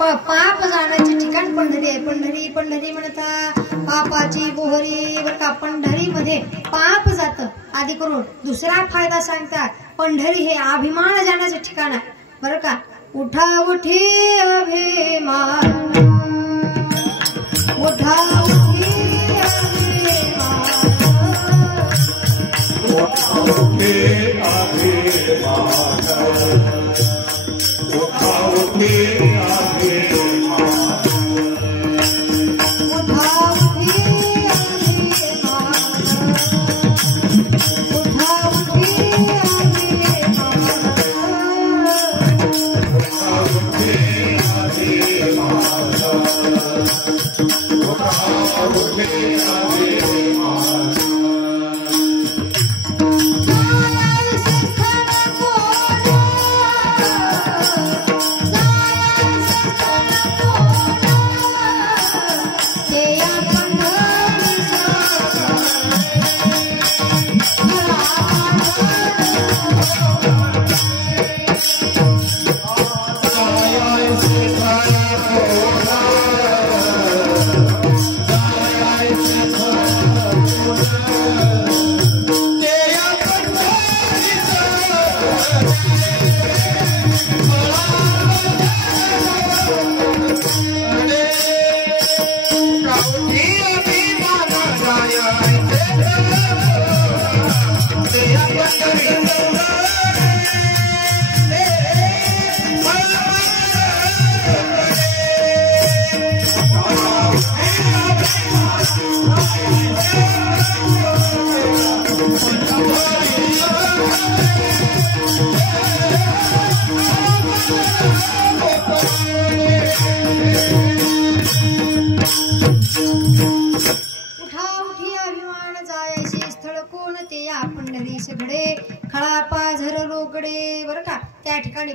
पाप जाण्याचे ठिकाण पंढरी आहे. पंढरी पंढरी म्हणता पापाची बोहरी बर का. पंढरी मध्ये पाप जात आधी करून. दुसरा फायदा सांगतात पंढरी हे अभिमान जाण्याचे ठिकाण आहे बर का. उठा उठी अभिमान, उठा उठी अभिमान, उठा उठी अभिमान, उठा उठी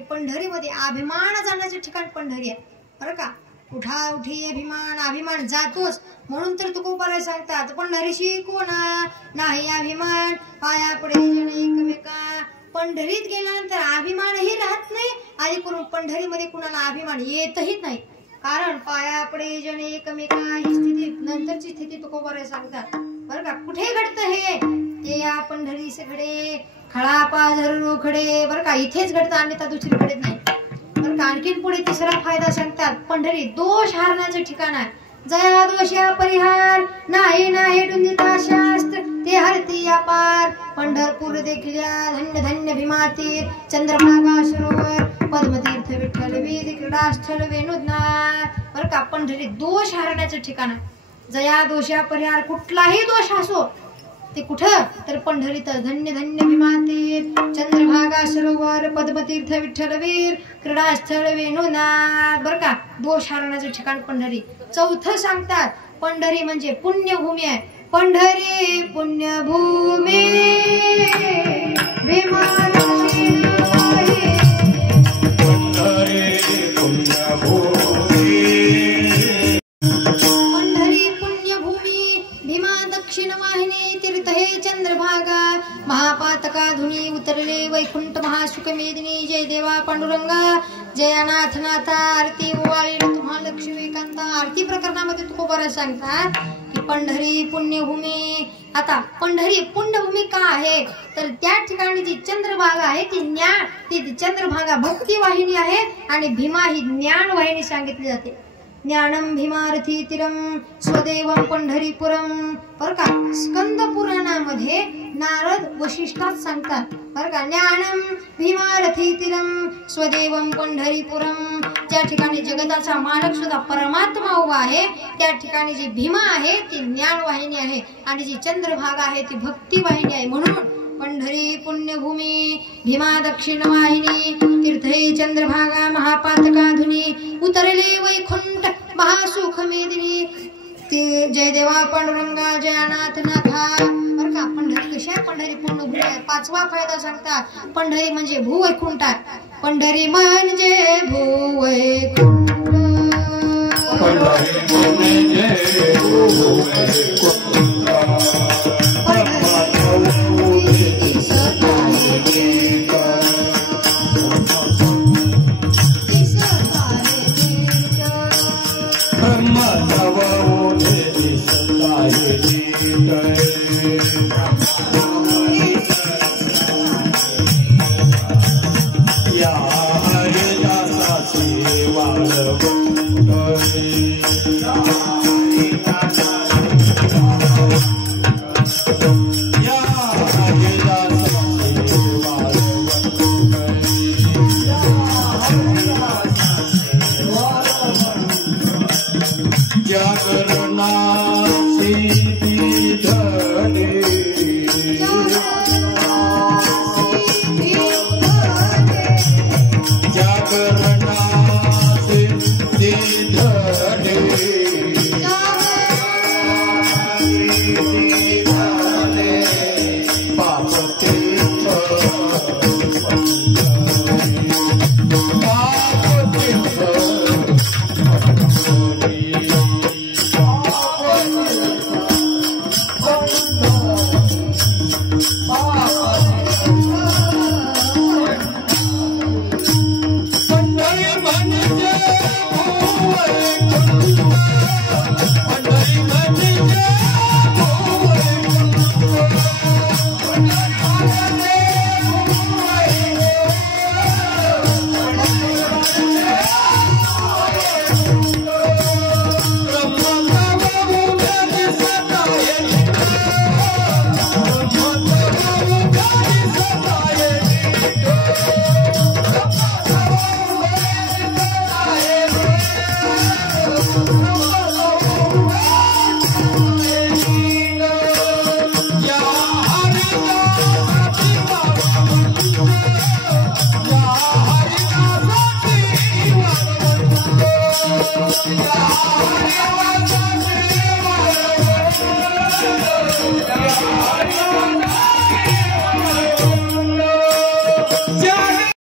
पंढरी मध्ये अभिमान जाण्याचे ठिकाण पंढरी आहे बरं का. उठा उठी अभिमान, अभिमान जातोच म्हणून तर तुकोबाला सांगतात पंढरीशी कोणा नाही अभिमान, पाया पडे जण एकमेका. पंढरीत गेल्यानंतर अभिमानही राहत नाही आधी करून पंढरीमध्ये कुणाला अभिमान येतही नाही. कारण पाया पडे जण एकमेका ही स्थिती नंतरची स्थिती तुकोबाला सांगतात बरं का. कुठे घडतं हे ते या पंढरी सगळे खळा पाझर रोखडे बरं का. इथेच घडतं अन्यथा दुसरीकडे नाही बरं का. आणखीन पुढे तिसरा फायदा सांगतात पंढरी दोष हारण्याचे ठिकाण आहे. जया दोषा परिहार नाही नाही डुंदिता शास्त्र ते हरती अपार. पंढरपूर देखल्या धन्य धन्य भीमातीर, चंद्रभागा सरोवर, पद्मतीर्थ विठ्ठल वेद क्रीडास्थळ वेणुद्नार बरं का. पंढरी दोष हारण्याचे ठिकाण आहे. जया दोषा परिहार कुठलाही दोष असो ते कुठं तर पंढरीत. धन्य धन्य भीमातीर, चंद्रभागा सरोवर, पद्मतीर्थ विठ्ठलवीर, क्रीडास्थळ वेणुनाथ बरं का. दोष हारण्याचे ठिकाण पंढरी. चौथं सांगतात पंढरी म्हणजे पुण्यभूमी आहे. पंढरी पुण्यभूमी भीमाची चंद्रभागा महापातका धुनी उतरले वैकुंठ महासुख मेदिनी. जय देवा पांडुरंगा जय अनाथ नाथा आरती ओवाळी तुम्हा लक्ष्मी कांता. आरती प्रकरणामध्ये तुकोबारा सांगतात की पंढरी पुण्यभूमी. आता पंढरी पुण्यभूमी का आहे तर त्या ठिकाणी जी चंद्रभागा आहे ती ज्ञान ती चंद्रभागा भक्ती वाहिनी आहे आणि भीमा ही ज्ञान वाहिनी सांगितली जाते. ज्ञानम भीमारथी तिरम स्वदेवम पंढरीपुरम बरं का. स्कंद पुराणामध्ये नारद वशिष्ठात सांगतात बरं का. ज्ञानम भीमारथी तिरम स्वदेवम पंढरीपुरम. ज्या ठिकाणी जगताचा मालक सुद्धा परमात्मा उभा आहे त्या ठिकाणी जी भीमा आहे ती ज्ञान वाहिनी आहे आणि जी चंद्रभागा आहे ती भक्ती वाहिनी आहे. म्हणून पंढरी पुण्यभूमी भीमा दक्षिण वाहिनी तीर्थे चंद्रभागा महापातका धुनी उतरले वैकुंठ महासुख मेदिनी. ते जय देवा पांडुरंगा जय अनाथ नाथा बरं का. पंढरी कशी आहे पंढरी पुण्यभूमी आहे. पाचवा फायदा सांगतात पंढरी म्हणजे भूवैकुंठ आहे. पंढरी म्हणजे भूवैकुंठ. देवाचा